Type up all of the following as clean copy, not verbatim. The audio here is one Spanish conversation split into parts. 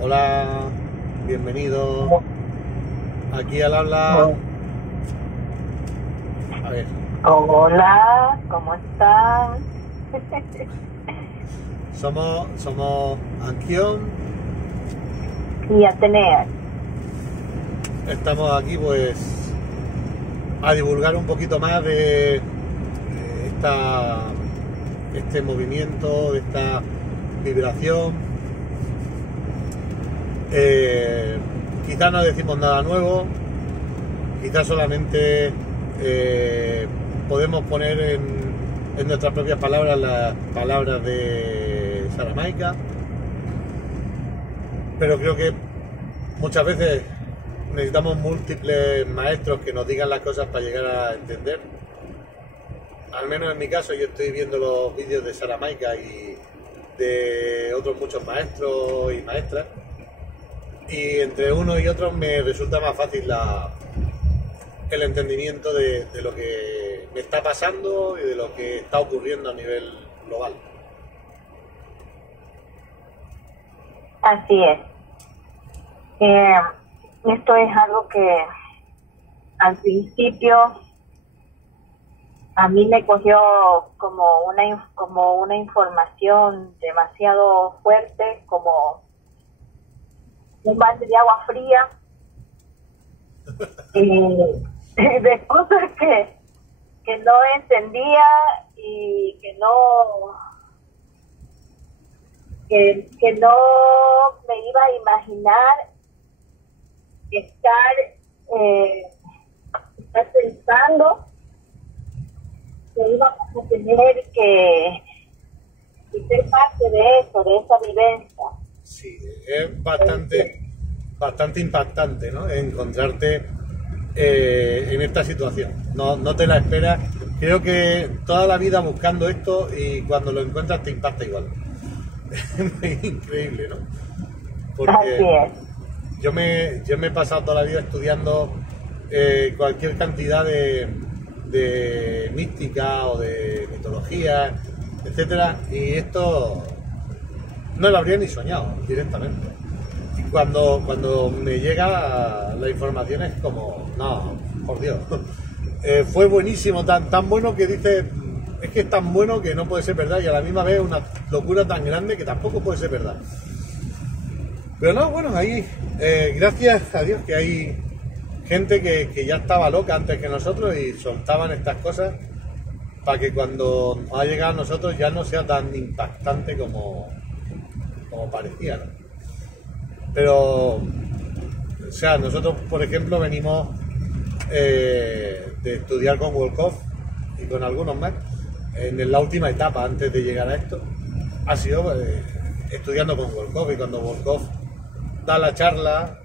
Hola, bienvenido aquí al habla. A ver, Hola, ¿cómo están? somos Anquión. Y Atenea. Estamos aquí pues a divulgar un poquito más de este movimiento, de esta vibración. Quizás no decimos nada nuevo, quizás solamente podemos poner en nuestras propias palabras las palabras de Saramaica, pero creo que muchas veces necesitamos múltiples maestros que nos digan las cosas para llegar a entender. Al menos en mi caso, yo estoy viendo los vídeos de Saramaica y de otros muchos maestros y maestras, y entre unos y otros me resulta más fácil el entendimiento de lo que me está pasando y de lo que está ocurriendo a nivel global. Así es. Esto es algo que al principio a mí me cogió como una información demasiado fuerte, como un balde de agua fría, de cosas que no entendía y que no me iba a imaginar estar pensando que íbamos a tener que ser parte de eso, de esa vivencia. Sí, es bastante impactante, ¿no? Encontrarte en esta situación. No te la esperas. Creo que toda la vida buscando esto y cuando lo encuentras te impacta igual. Es increíble, ¿no? Así Porque es. yo me he pasado toda la vida estudiando cualquier cantidad de mística o de mitología, etcétera, y esto no lo habría ni soñado directamente. Y cuando me llega la información es como, no, por Dios. Fue buenísimo, tan bueno que dices, es que es tan bueno que no puede ser verdad, y a la misma vez una locura tan grande que tampoco puede ser verdad. Pero no, bueno, ahí, gracias a Dios que hay gente que ya estaba loca antes que nosotros y soltaban estas cosas para que cuando nos ha llegado a nosotros ya no sea tan impactante como parecía, ¿no? Pero, o sea, nosotros, por ejemplo, venimos de estudiar con Wolkoff y con algunos más. En la última etapa, antes de llegar a esto, ha sido estudiando con Wolkoff, y cuando Wolkoff da la charla,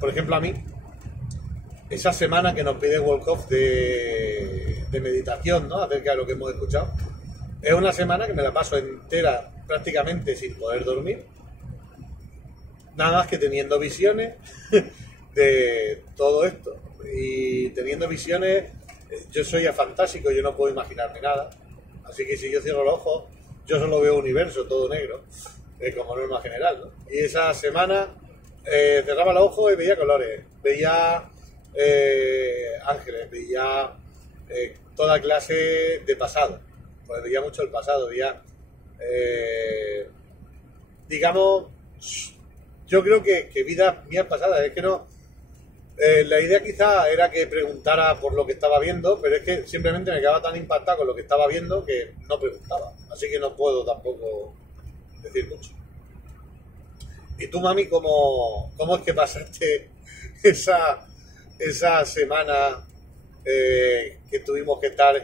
por ejemplo, a mí, esa semana que nos pide Wolkoff de meditación, ¿no?, acerca de lo que hemos escuchado, es una semana que me la paso entera prácticamente sin poder dormir, nada más que teniendo visiones de todo esto, y teniendo visiones. Yo soy afantásico, yo no puedo imaginarme nada, así que si yo cierro los ojos, yo solo veo universo todo negro, como norma general, ¿no? Y esa semana cerraba los ojos y veía colores, veía ángeles, veía toda clase de pasado, pues veía mucho el pasado, veía digamos, yo creo que vidas mías pasadas, es que no. La idea quizá era que preguntara por lo que estaba viendo, pero es que simplemente me quedaba tan impactado con lo que estaba viendo que no preguntaba, así que no puedo tampoco decir mucho. ¿Y tú, mami, cómo es que pasaste esa semana que tuvimos que estar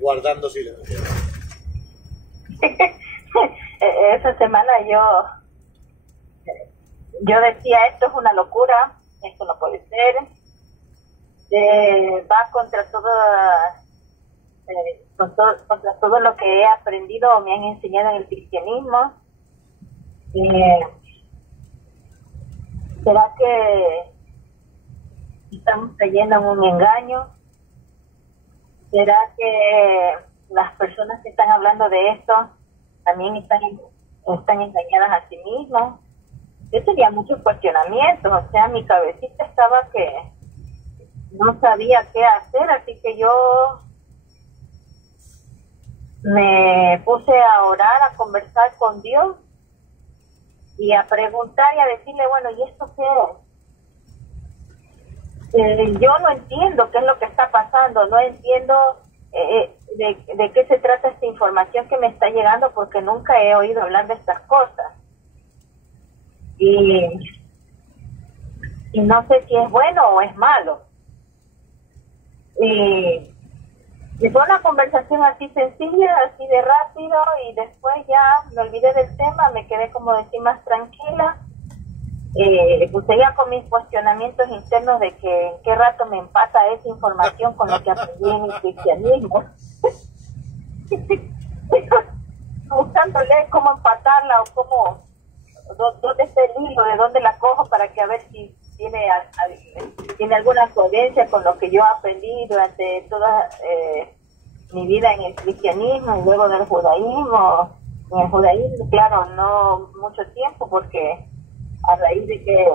guardando silencio? Esa semana yo decía, esto es una locura, esto no puede ser, va contra contra todo lo que he aprendido o me han enseñado en el cristianismo. ¿Será que estamos cayendo en un engaño? ¿Será que las personas que están hablando de esto también están están engañadas a sí mismas. Yo tenía muchos cuestionamientos, o sea, mi cabecita estaba que no sabía qué hacer, así que yo me puse a orar, a conversar con Dios y a preguntar y a decirle, bueno, ¿y esto qué es? Yo no entiendo qué es lo que está pasando, no entiendo de qué se trata esta información que me está llegando, porque nunca he oído hablar de estas cosas. Y no sé si es bueno o es malo. Y fue una conversación así sencilla, así de rápido, y después ya me olvidé del tema, me quedé, como decir, más tranquila. Pues seguía con mis cuestionamientos internos de que en qué rato me empata esa información con lo que aprendí en el cristianismo. Buscándole cómo empatarla o cómo, dónde está el hilo, de dónde la cojo para que a ver si tiene alguna coherencia con lo que yo aprendí durante toda mi vida en el cristianismo y luego del judaísmo. En el judaísmo, claro, no mucho tiempo, porque a raíz de que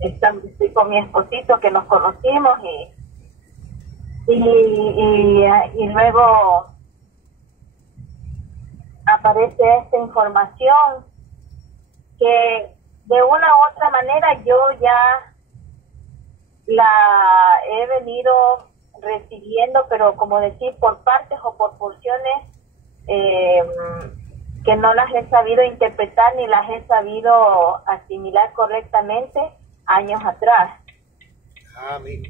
estoy con mi esposito, que nos conocimos, y luego aparece esta información que de una u otra manera yo ya la he venido recibiendo, pero como decir, por partes o por porciones que no las he sabido interpretar ni las he sabido asimilar correctamente años atrás. Amigo.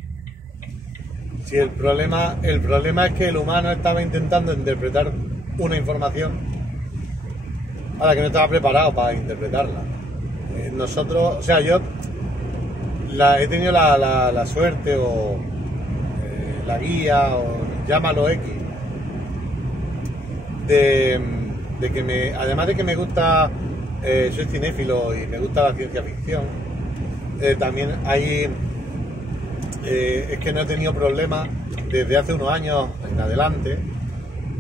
Sí, el problema es que el humano estaba intentando interpretar una información a la que no estaba preparado para interpretarla. Nosotros, o sea, yo he tenido la suerte o la guía, o llámalo X, de que además de que me gusta, soy cinéfilo y me gusta la ciencia ficción, también hay, es que no he tenido problemas desde hace unos años en adelante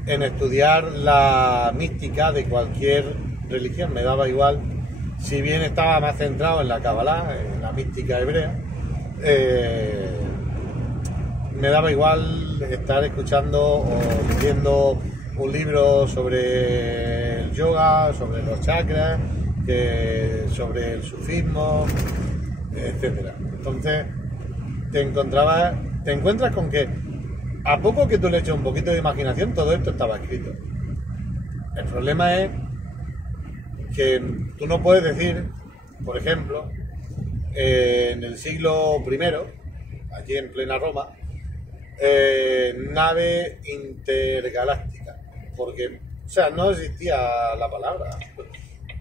en estudiar la mística de cualquier religión. Me daba igual, si bien estaba más centrado en la Kabbalah, en la mística hebrea, me daba igual estar escuchando o leyendo un libro sobre el yoga, sobre los chakras, sobre el sufismo, etcétera. Entonces te encuentras con que a poco que tú le eches un poquito de imaginación, todo esto estaba escrito. El problema es que tú no puedes decir, por ejemplo, en el siglo I, allí en plena Roma, nave intergaláctica, porque, o sea, no existía la palabra.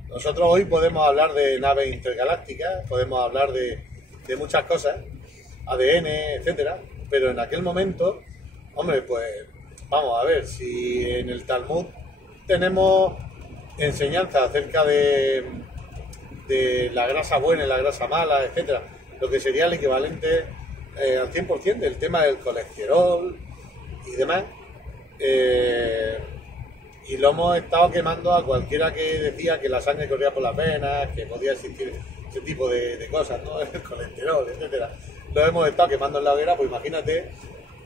Nosotros hoy podemos hablar de naves intergalácticas, podemos hablar de muchas cosas, ADN, etcétera, pero en aquel momento, hombre, pues vamos a ver, si en el Talmud tenemos enseñanza acerca de la grasa buena y la grasa mala, etcétera, lo que sería el equivalente al 100% del tema del colesterol y demás, y lo hemos estado quemando a cualquiera que decía que la sangre corría por las venas, que podía existir ese tipo de cosas, ¿no? El colesterol, etcétera. Lo hemos estado quemando en la hoguera. Pues imagínate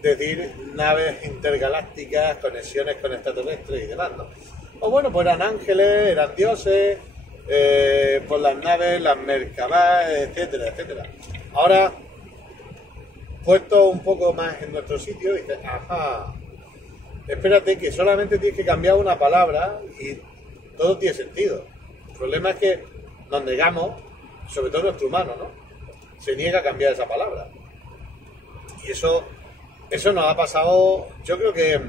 decir naves intergalácticas, conexiones con extraterrestres y demás, ¿no? O bueno, pues eran ángeles, eran dioses, por las naves, las Merkabah, etcétera, etcétera. Ahora, puesto un poco más en nuestro sitio, dices, ajá, espérate, que solamente tienes que cambiar una palabra y todo tiene sentido. El problema es que nos negamos, sobre todo nuestro humano, ¿no? Se niega a cambiar esa palabra. Y eso nos ha pasado, yo creo que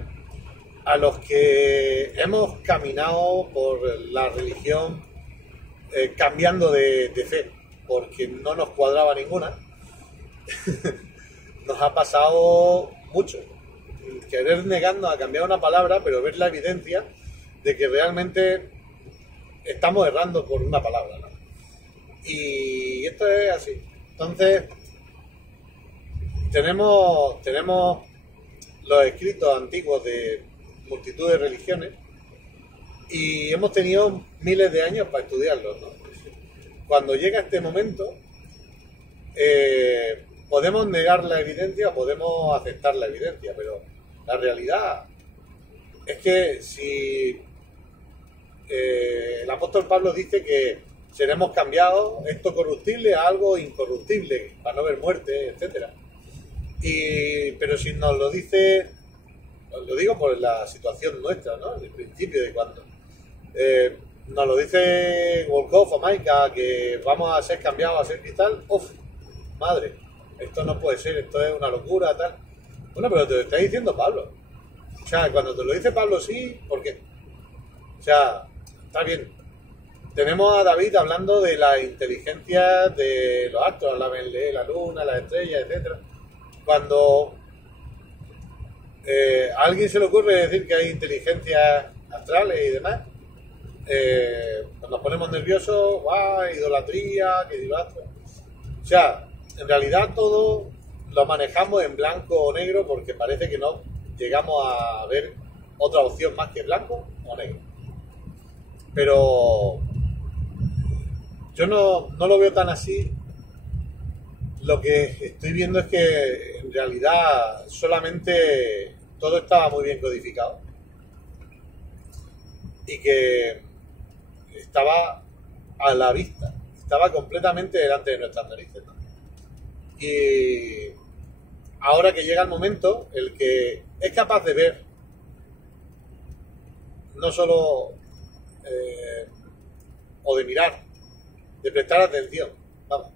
a los que hemos caminado por la religión cambiando de fe, porque no nos cuadraba ninguna, nos ha pasado mucho. Querer negarnos a cambiar una palabra, pero ver la evidencia de que realmente estamos errando por una palabra, ¿no? Y esto es así. Entonces, tenemos los escritos antiguos de multitud de religiones y hemos tenido miles de años para estudiarlos, ¿no? Cuando llega este momento, podemos negar la evidencia o podemos aceptar la evidencia, pero la realidad es que si el apóstol Pablo dice que seremos cambiados esto corruptible a algo incorruptible para no ver muerte, etcétera. Pero si nos lo dice, os lo digo por la situación nuestra, ¿no? El principio de cuando nos lo dice Wolkoff o Maika que vamos a ser cambiados a ser cristal, ¡uf! Madre, esto no puede ser, esto es una locura, tal. Bueno, pero te lo está diciendo Pablo. O sea, cuando te lo dice Pablo, sí, ¿por qué? O sea, está bien. Tenemos a David hablando de la inteligencia de los astros, la luna, las estrellas, etcétera. Cuando a alguien se le ocurre decir que hay inteligencias astrales y demás, nos ponemos nerviosos, idolatría, que idolatría. O sea, en realidad todo lo manejamos en blanco o negro porque parece que no llegamos a ver otra opción más que blanco o negro. Pero yo no lo veo tan así. Lo que estoy viendo es que en realidad solamente todo estaba muy bien codificado y que estaba a la vista, estaba completamente delante de nuestras narices, ¿no? Y ahora que llega el momento, el que es capaz de ver, no solo o de mirar, de prestar atención, vamos,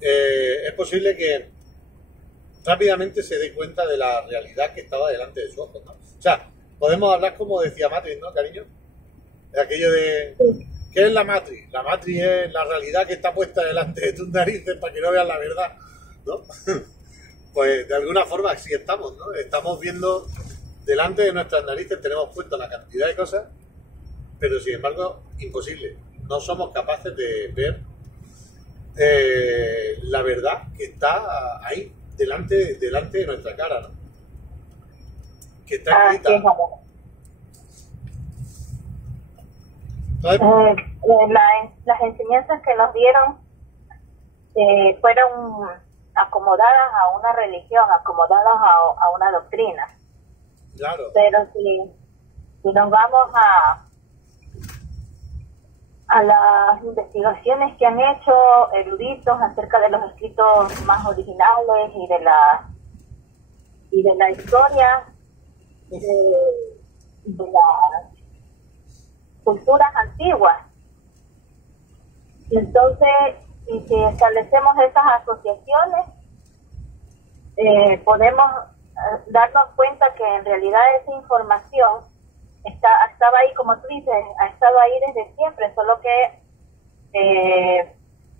es posible que rápidamente se dé cuenta de la realidad que estaba delante de sus ojos, ¿no? O sea, podemos hablar como decía Matrix, ¿no, cariño? De aquello de... ¿Qué es la Matrix? La Matrix es la realidad que está puesta delante de tus narices para que no veas la verdad, ¿no? Pues de alguna forma así estamos, ¿no? Estamos viendo delante de nuestras narices, tenemos puesto una cantidad de cosas, pero sin embargo, imposible. No somos capaces de ver la verdad que está ahí, delante de nuestra cara, ¿no? Que está escrita. Las enseñanzas que nos dieron fueron acomodadas a una religión, acomodadas a una doctrina. Claro. Pero si nos vamos a las investigaciones que han hecho eruditos acerca de los escritos más originales y de la historia de las culturas antiguas, y entonces si establecemos esas asociaciones podemos darnos cuenta que en realidad esa información estaba ahí, como tú dices, ha estado ahí desde siempre, solo que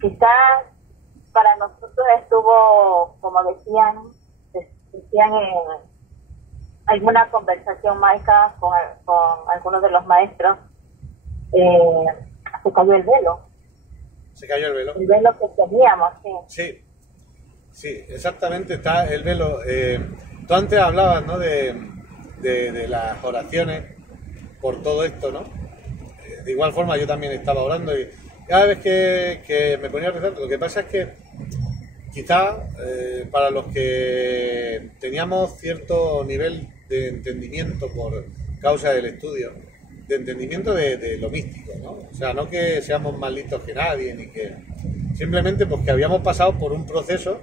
quizás para nosotros estuvo, como decían en alguna conversación Maika con algunos de los maestros, se cayó el velo. Se cayó el velo. El velo que teníamos, sí. Sí, exactamente, está el velo. Tú antes hablabas, ¿no?, de las oraciones por todo esto, ¿no? De igual forma yo también estaba orando y cada vez que me ponía a rezar, lo que pasa es que quizás para los que teníamos cierto nivel de entendimiento por causa del estudio, de entendimiento de lo místico, ¿no? O sea, no que seamos más listos que nadie, ni que simplemente pues que habíamos pasado por un proceso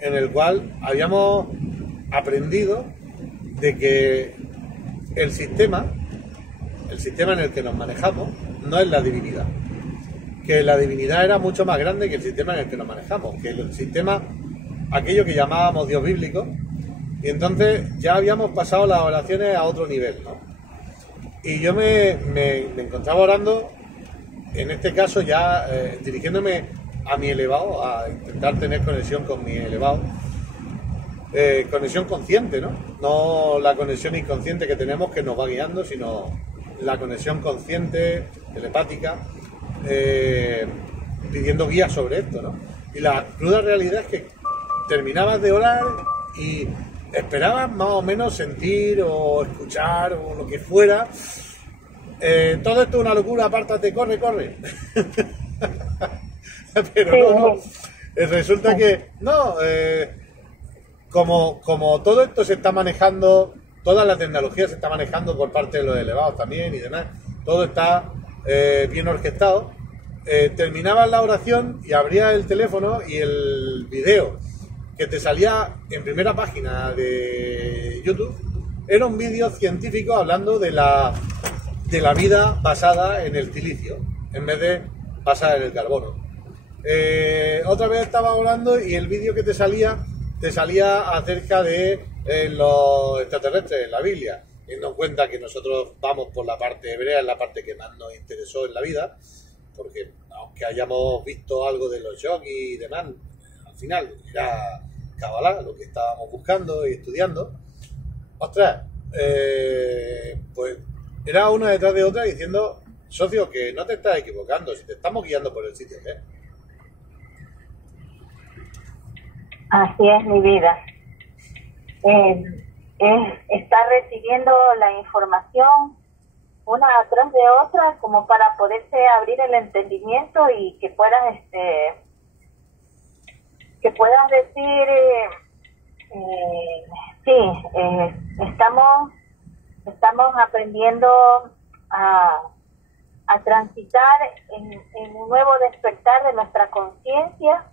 en el cual habíamos aprendido de que el sistema en el que nos manejamos no es la divinidad, que la divinidad era mucho más grande que el sistema en el que nos manejamos, que el sistema, aquello que llamábamos Dios bíblico, y entonces ya habíamos pasado las oraciones a otro nivel, ¿no? Y yo me encontraba orando, en este caso ya dirigiéndome a mi elevado, a intentar tener conexión con mi elevado, conexión consciente, ¿no? No la conexión inconsciente que tenemos que nos va guiando, sino la conexión consciente, telepática, pidiendo guías sobre esto, ¿no? Y la cruda realidad es que terminabas de orar y esperabas más o menos sentir o escuchar o lo que fuera todo esto es una locura, apártate, corre, corre. Pero Sí, no. Resulta que, no, como todo esto se está manejando, toda la tecnología se está manejando por parte de los elevados también y demás, todo está bien orquestado. Terminabas la oración y abrías el teléfono y el video que te salía en primera página de YouTube era un vídeo científico hablando de la vida basada en el silicio en vez de basada en el carbono. Otra vez estaba hablando y el vídeo que te salía acerca de los extraterrestres en la Biblia, teniendo en cuenta que nosotros vamos por la parte hebrea, es la parte que más nos interesó en la vida, porque aunque hayamos visto algo de los yogis y demás, al final era Kabbalah lo que estábamos buscando y estudiando. Ostras, pues era una detrás de otra diciendo, socio, que no te estás equivocando, si te estamos guiando por el sitio que es. así es mi vida. Estar recibiendo la información una atrás de otra como para poderse abrir el entendimiento y que puedas decir estamos aprendiendo a transitar en un nuevo despertar de nuestra conciencia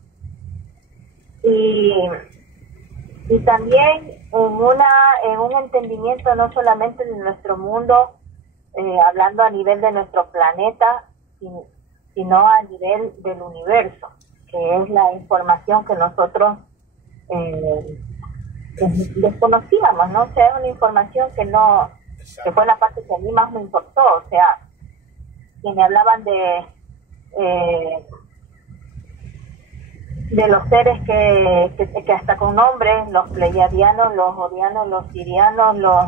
y también en un entendimiento no solamente de nuestro mundo, hablando a nivel de nuestro planeta, sino a nivel del universo, que es la información que nosotros desconocíamos, ¿no? O sea, es una información que fue la parte que a mí más me importó, o sea, que me hablaban de los seres que hasta con nombres, los pleiadianos, los orianos, los sirianos, los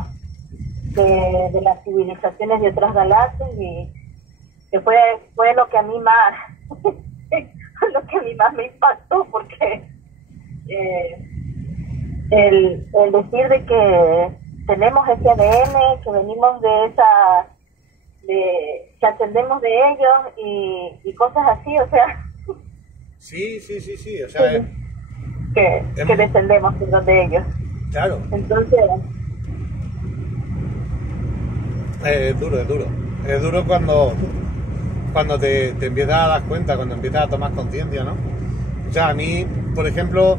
de las civilizaciones de otras galaxias, y que fue lo que a mí más me impactó, porque el decir de que tenemos ese ADN, que venimos que ascendemos de ellos y cosas así, o sea, sí, o sea, que descendemos de ellos. Claro. Entonces, es duro cuando te empiezas a dar cuenta, cuando empiezas a tomar conciencia, ¿no? O sea, a mí, por ejemplo,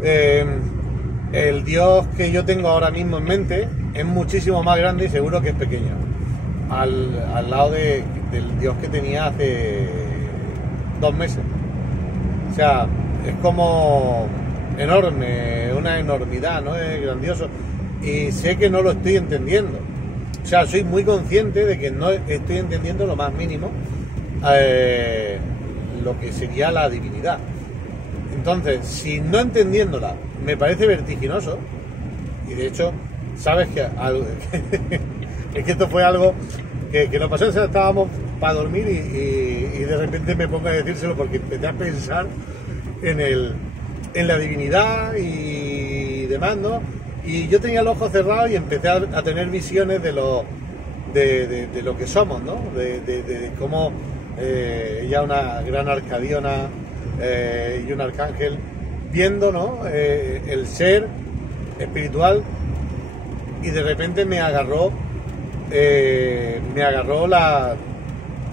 el Dios que yo tengo ahora mismo en mente es muchísimo más grande y seguro que es pequeño al lado del Dios que tenía hace 2 meses. O sea, es como enorme, una enormidad, ¿no? Es grandioso. Y sé que no lo estoy entendiendo. O sea, soy muy consciente de que no estoy entendiendo lo más mínimo lo que sería la divinidad. Entonces, si no entendiéndola me parece vertiginoso, y de hecho, sabes que es que esto fue algo que nos pasó, o sea, estábamos para dormir y de repente me pongo a decírselo porque empecé a pensar en la divinidad y demás, ¿no? Y yo tenía los ojos cerrados y empecé a tener visiones de lo que somos, ¿no? De cómo ella, una gran arcadiona y un arcángel, viendo, ¿no? El ser espiritual, y de repente me agarró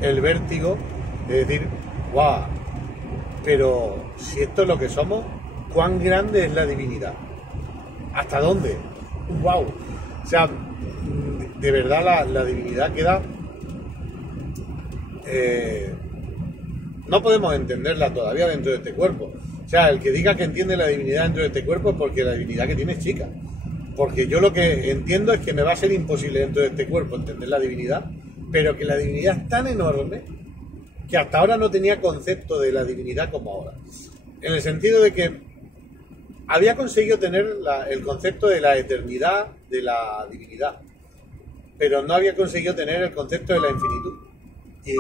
el vértigo de decir, ¡guau! Pero si esto es lo que somos, ¿cuán grande es la divinidad? ¿Hasta dónde? ¡Wow! O sea, de verdad la divinidad queda... no podemos entenderla todavía dentro de este cuerpo. O sea, el que diga que entiende la divinidad dentro de este cuerpo es porque la divinidad que tiene es chica. Porque yo lo que entiendo es que me va a ser imposible dentro de este cuerpo entender la divinidad, pero que la divinidad es tan enorme que hasta ahora no tenía concepto de la divinidad como ahora. En el sentido de que había conseguido tener el concepto de la eternidad de la divinidad, pero no había conseguido tener el concepto de la infinitud. Y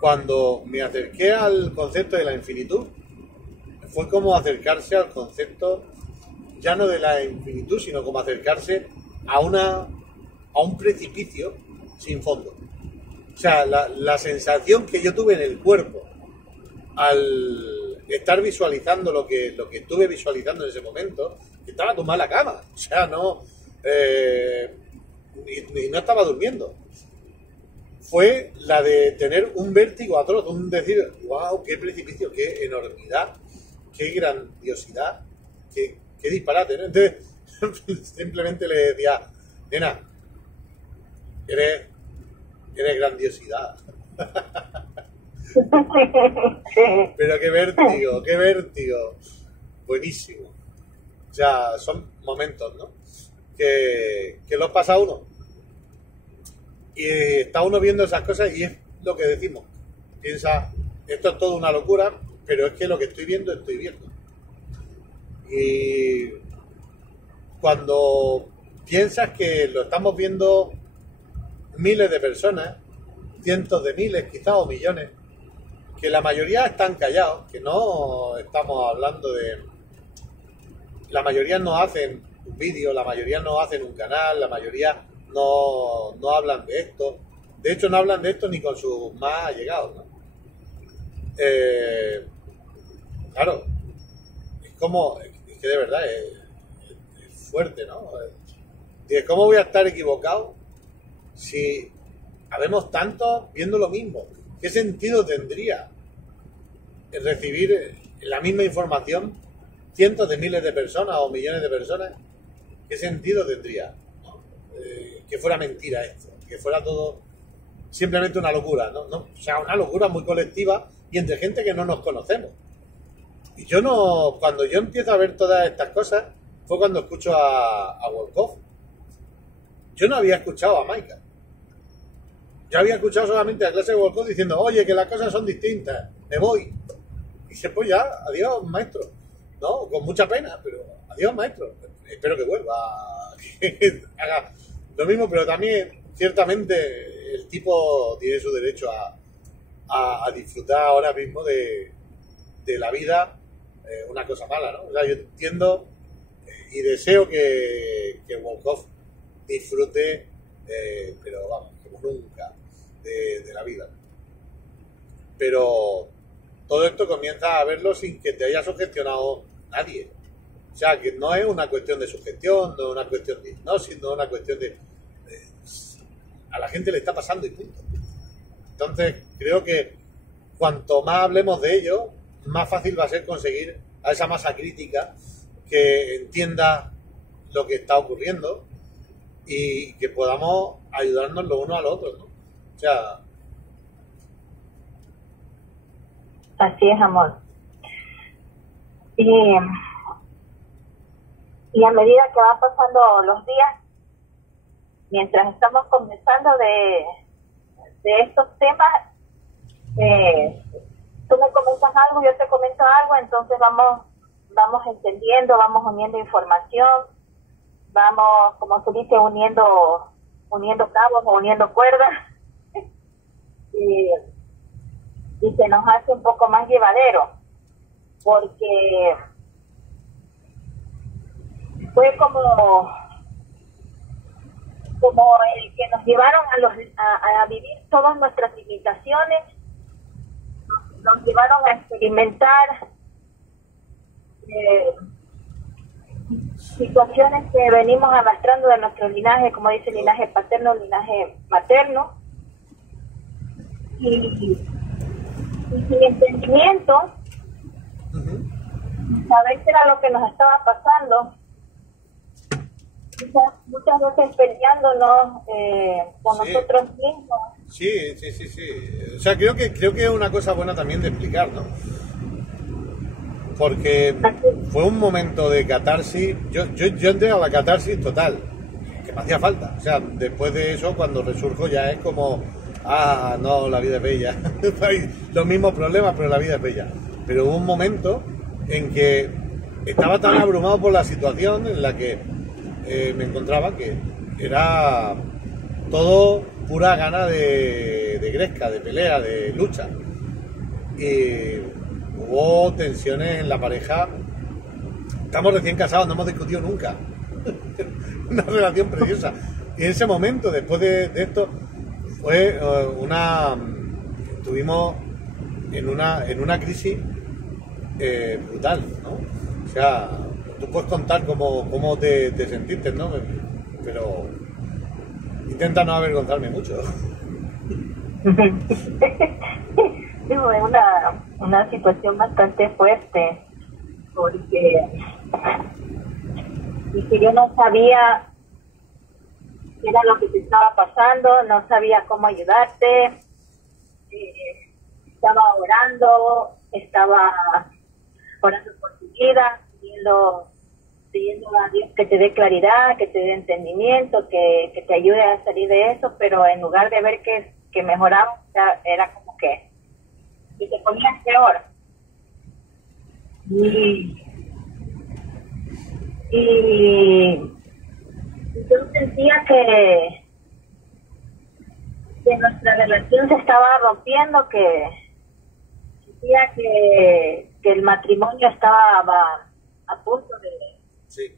cuando me acerqué al concepto de la infinitud, fue como acercarse al concepto ya no de la infinitud, sino como acercarse a un precipicio sin fondo. O sea, la sensación que yo tuve en el cuerpo al estar visualizando lo que estuve visualizando en ese momento, que estaba tumbado en la cama. O sea, no... y no estaba durmiendo. Fue la de tener un vértigo atroz, un decir, wow, qué precipicio, qué enormidad, qué grandiosidad, qué disparate, ¿no? Entonces, simplemente le decía, nena, eres grandiosidad. Pero qué vértigo. Buenísimo. O sea, son momentos, ¿no? Que los pasa uno. Y está uno viendo esas cosas y es lo que decimos. Piensa, esto es todo una locura, pero es que lo que estoy viendo. Y cuando piensas que lo estamos viendo miles de personas, cientos de miles, quizás o millones, que la mayoría están callados, que no estamos hablando de... La mayoría no hacen un vídeo, la mayoría no hacen un canal, la mayoría no hablan de esto. De hecho, no hablan de esto ni con sus más allegados, ¿no? Claro, es como... Es que de verdad es fuerte, ¿no? ¿Cómo voy a estar equivocado si habemos tantos viendo lo mismo? ¿Qué sentido tendría el recibir la misma información cientos de miles de personas o millones de personas? ¿Qué sentido tendría? Que fuera mentira esto, que fuera todo simplemente una locura, ¿no? O sea, una locura muy colectiva y entre gente que no nos conocemos. Y cuando yo empiezo a ver todas estas cosas, fue cuando escucho a Wolkoff. Yo no había escuchado a Maika. Yo había escuchado solamente a clase de Wolkoff diciendo, oye, que las cosas son distintas, me voy. Y dice, pues ya, adiós, maestro. No, con mucha pena, pero adiós, maestro. Espero que vuelva, que haga lo mismo, pero también, ciertamente, el tipo tiene su derecho a disfrutar ahora mismo de la vida, una cosa mala, ¿no? O sea, yo entiendo y deseo que Wolkoff disfrute, pero vamos, como nunca, de la vida. Pero todo esto comienza a verlo sin que te haya sugestionado nadie. O sea, que no es una cuestión de sugestión, no es una cuestión de hipnosis, no es una cuestión de a la gente le está pasando y punto. Entonces, creo que cuanto más hablemos de ello, más fácil va a ser conseguir a esa masa crítica que entienda lo que está ocurriendo y que podamos ayudarnos los unos a los otros, ¿no? O sea... Así es, amor. Y a medida que van pasando los días, mientras estamos conversando de estos temas, tú me comentas algo, yo te comento algo, entonces vamos entendiendo, vamos uniendo información, vamos, como se dice, uniendo cabos o uniendo cuerdas, y se nos hace un poco más llevadero, porque fue como el que nos llevaron a vivir todas nuestras limitaciones, nos llevaron a experimentar situaciones que venimos arrastrando de nuestro linaje, como dice, linaje paterno, linaje materno, y sin entendimiento, saber qué era lo que nos estaba pasando, muchas veces peleándonos con nosotros mismos. Sí. O sea, creo que es una cosa buena también de explicar, ¿no? Porque fue un momento de catarsis. Yo entré a la catarsis total, que me hacía falta. O sea, después de eso, cuando resurjo ya es como, no, la vida es bella. Hay los mismos problemas, pero la vida es bella. Pero hubo un momento en que estaba tan abrumado por la situación en la que me encontraba, que era todo pura gana de gresca, de pelea, de lucha. Y hubo tensiones en la pareja. Estamos recién casados, no hemos discutido nunca. Una relación preciosa. Y en ese momento, después de esto, fue estuvimos en una crisis brutal, ¿no? O sea, tú puedes contar cómo te sentiste, ¿no? Pero intenta no avergonzarme mucho. Fue una situación bastante fuerte, porque yo no sabía qué era lo que te estaba pasando, no sabía cómo ayudarte, estaba orando por tu vida, pidiendo a Dios que te dé claridad, que te dé entendimiento, que te ayude a salir de eso, pero en lugar de ver que mejoraba, era como que te ponías peor. Y yo sentía que nuestra relación se estaba rompiendo, que sentía que el matrimonio estaba a punto Sí.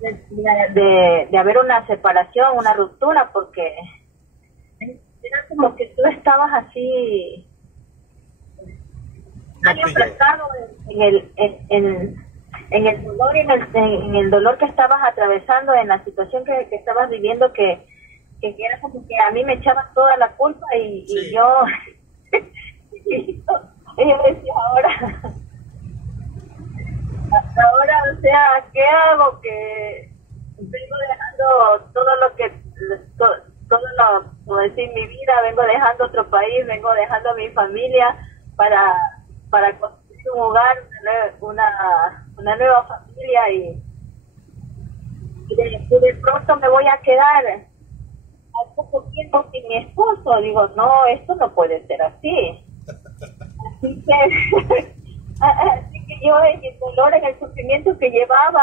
de haber una separación, una ruptura, porque era como que tú estabas así aplastado en el dolor y en el dolor que estabas atravesando, en la situación que estabas viviendo, que era como que a mí me echaban toda la culpa y yo y yo decía ahora, o sea, ¿qué hago? Que vengo dejando como decir, mi vida, vengo dejando otro país, vengo dejando a mi familia para construir un hogar, una nueva familia, y de pronto me voy a quedar al poco tiempo sin mi esposo. Digo, no, esto no puede ser así. Así que yo, en el dolor, en el sufrimiento que llevaba,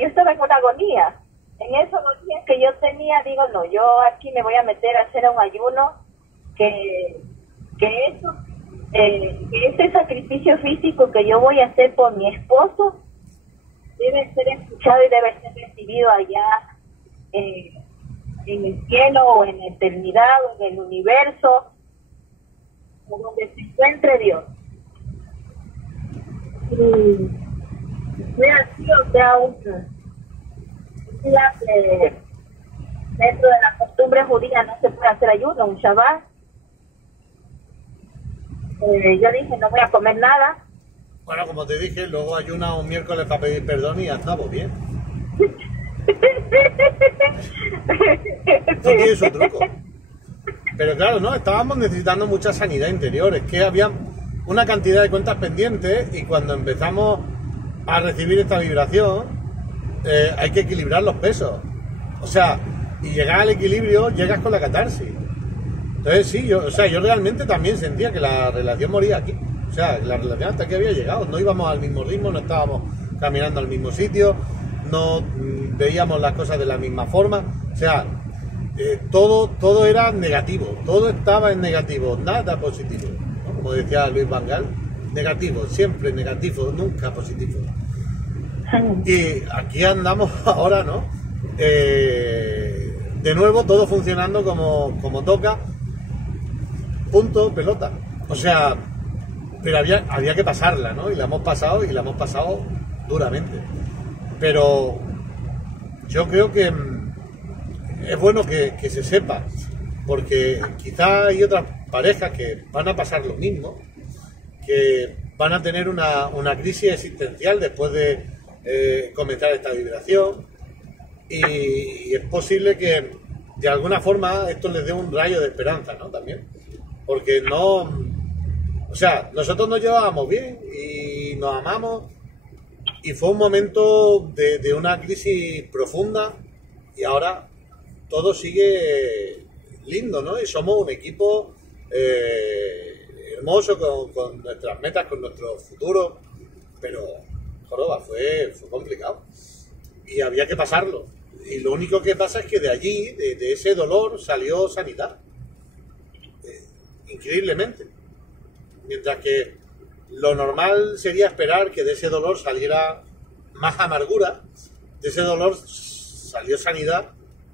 yo estaba en una agonía. En esa agonía que yo tenía, digo, no, yo aquí me voy a meter a hacer un ayuno, que ese sacrificio físico que yo voy a hacer por mi esposo debe ser escuchado y debe ser recibido allá en el cielo, o en la eternidad, o en el universo, o donde se encuentre Dios. Y fue así, o sea, un día que dentro de la costumbre judía no se puede hacer ayuno, un Shabbat. Yo dije, no voy a comer nada. Bueno, como te dije, luego ayuna un miércoles para pedir perdón y andamos bien. Esto tiene su truco. Pero claro, no, estábamos necesitando mucha sanidad interior. Es que había una cantidad de cuentas pendientes, y cuando empezamos a recibir esta vibración, hay que equilibrar los pesos. O sea, y llegar al equilibrio, llegas con la catarsis. Entonces sí, yo realmente también sentía que la relación moría aquí. O sea, la relación hasta aquí había llegado. No íbamos al mismo ritmo, no estábamos caminando al mismo sitio, no veíamos las cosas de la misma forma. O sea, todo era negativo, todo estaba en negativo, nada positivo, ¿no? Como decía Luis Van Gaal, negativo, siempre negativo, nunca positivo. Y aquí andamos ahora, ¿no? De nuevo todo funcionando como toca, punto, pelota. O sea, pero había que pasarla, ¿no? Y la hemos pasado duramente. Pero yo creo que es bueno que se sepa, porque quizá hay otras parejas que van a pasar lo mismo, que van a tener una crisis existencial después de comenzar esta vibración, y es posible que de alguna forma esto les dé un rayo de esperanza, ¿no? También, porque o sea, nosotros nos llevábamos bien y nos amamos, y fue un momento de una crisis profunda, y ahora todo sigue lindo, ¿no? Y somos un equipo hermoso, con nuestras metas, con nuestro futuro, pero joroba, fue complicado y había que pasarlo. Y lo único que pasa es que de allí, de ese dolor, salió sanidad, increíblemente. Mientras que lo normal sería esperar que de ese dolor saliera más amargura, de ese dolor salió sanidad,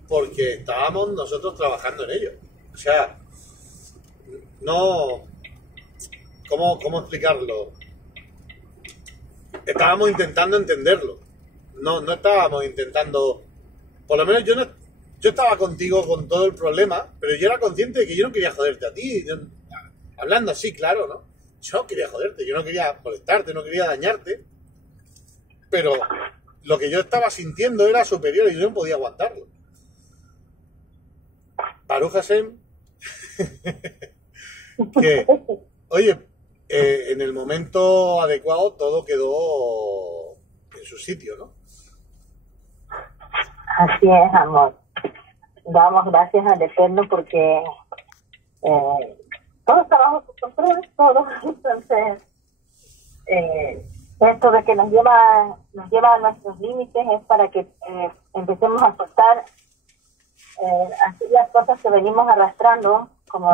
porque estábamos nosotros trabajando en ello. O sea, no... ¿Cómo explicarlo? Estábamos intentando entenderlo. No estábamos intentando... Por lo menos yo estaba contigo con todo el problema, pero yo era consciente de que yo no quería joderte a ti. Hablando así, claro, ¿no? Yo no quería joderte, yo no quería molestarte, no quería dañarte. Pero lo que yo estaba sintiendo era superior y yo no podía aguantarlo. Baruch Hashem, que, oye, en el momento adecuado todo quedó en su sitio, ¿no? Así es, amor. Damos gracias al Eterno porque todo está bajo su control, todo. Entonces, esto de que nos lleva a nuestros límites es para que empecemos a soltar aquellas cosas que venimos arrastrando, como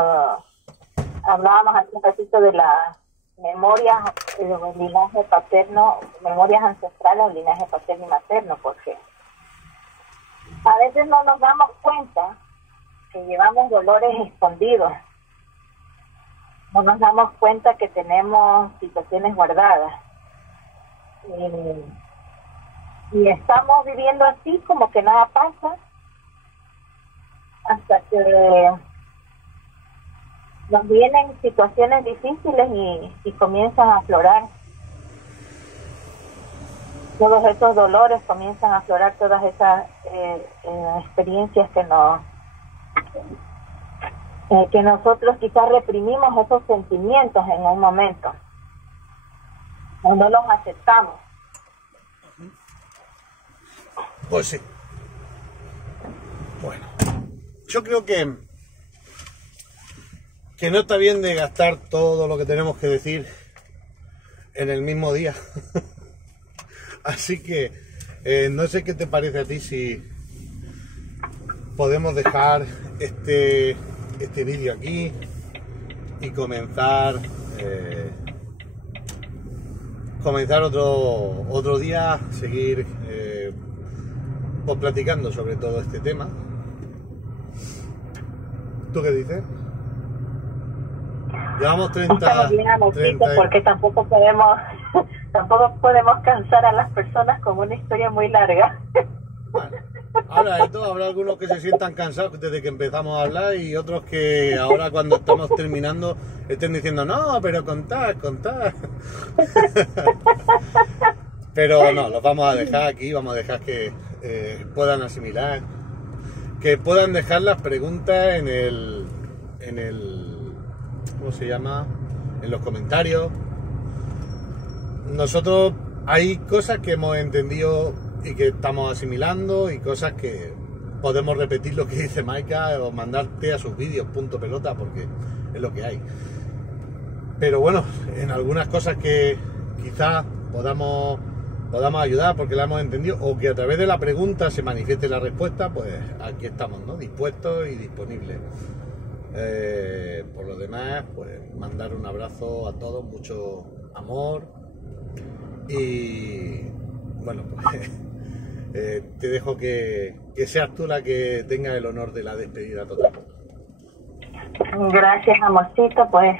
hablábamos hace un ratito de las memorias del linaje paterno, memorias ancestrales del linaje paterno y materno, porque a veces no nos damos cuenta que llevamos dolores escondidos, no nos damos cuenta que tenemos situaciones guardadas y estamos viviendo así como que nada pasa hasta que nos vienen situaciones difíciles y comienzan a aflorar todos esos dolores, comienzan a aflorar todas esas experiencias que nosotros quizás reprimimos esos sentimientos en un momento, no los aceptamos. Pues sí. Bueno, yo creo que no está bien de gastar todo lo que tenemos que decir en el mismo día. Así que no sé qué te parece a ti si podemos dejar este vídeo aquí y comenzar otro día, seguir pues platicando sobre todo este tema. ¿Tú qué dices? Llevamos 30 porque tampoco podemos cansar a las personas con una historia muy larga. Vale. Ahora, habrá algunos que se sientan cansados desde que empezamos a hablar y otros que ahora cuando estamos terminando estén diciendo, no, pero contad. Pero no, los vamos a dejar aquí, vamos a dejar que puedan asimilar, que puedan dejar las preguntas en el ¿cómo se llama? En los comentarios. Nosotros hay cosas que hemos entendido y que estamos asimilando y cosas que podemos repetir lo que dice Maika o mandarte a sus vídeos punto pelota porque es lo que hay. Pero bueno, en algunas cosas que quizás podamos ayudar porque la hemos entendido o que a través de la pregunta se manifieste la respuesta, pues aquí estamos, ¿no? Dispuestos y disponibles. Por lo demás, pues mandar un abrazo a todos, mucho amor y bueno, pues te dejo que seas tú la que tenga el honor de la despedida total. Gracias, amorcito. Pues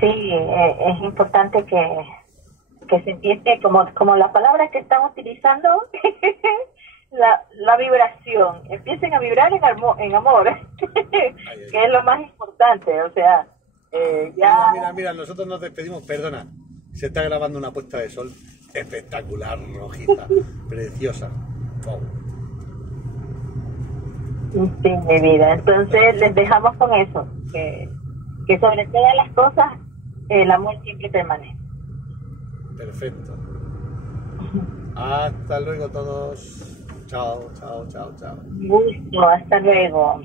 sí, es importante que se empiece como la palabra que están utilizando la vibración, empiecen a vibrar en amor, que es lo más importante. O sea, ya... Mira, nosotros nos despedimos, perdona, se está grabando una puesta de sol espectacular, rojiza, preciosa. Wow. Sí, mi vida. Entonces les dejamos con eso, que sobre todas las cosas el amor siempre permanece. Perfecto. Hasta luego todos. Chao. Gusto, hasta luego.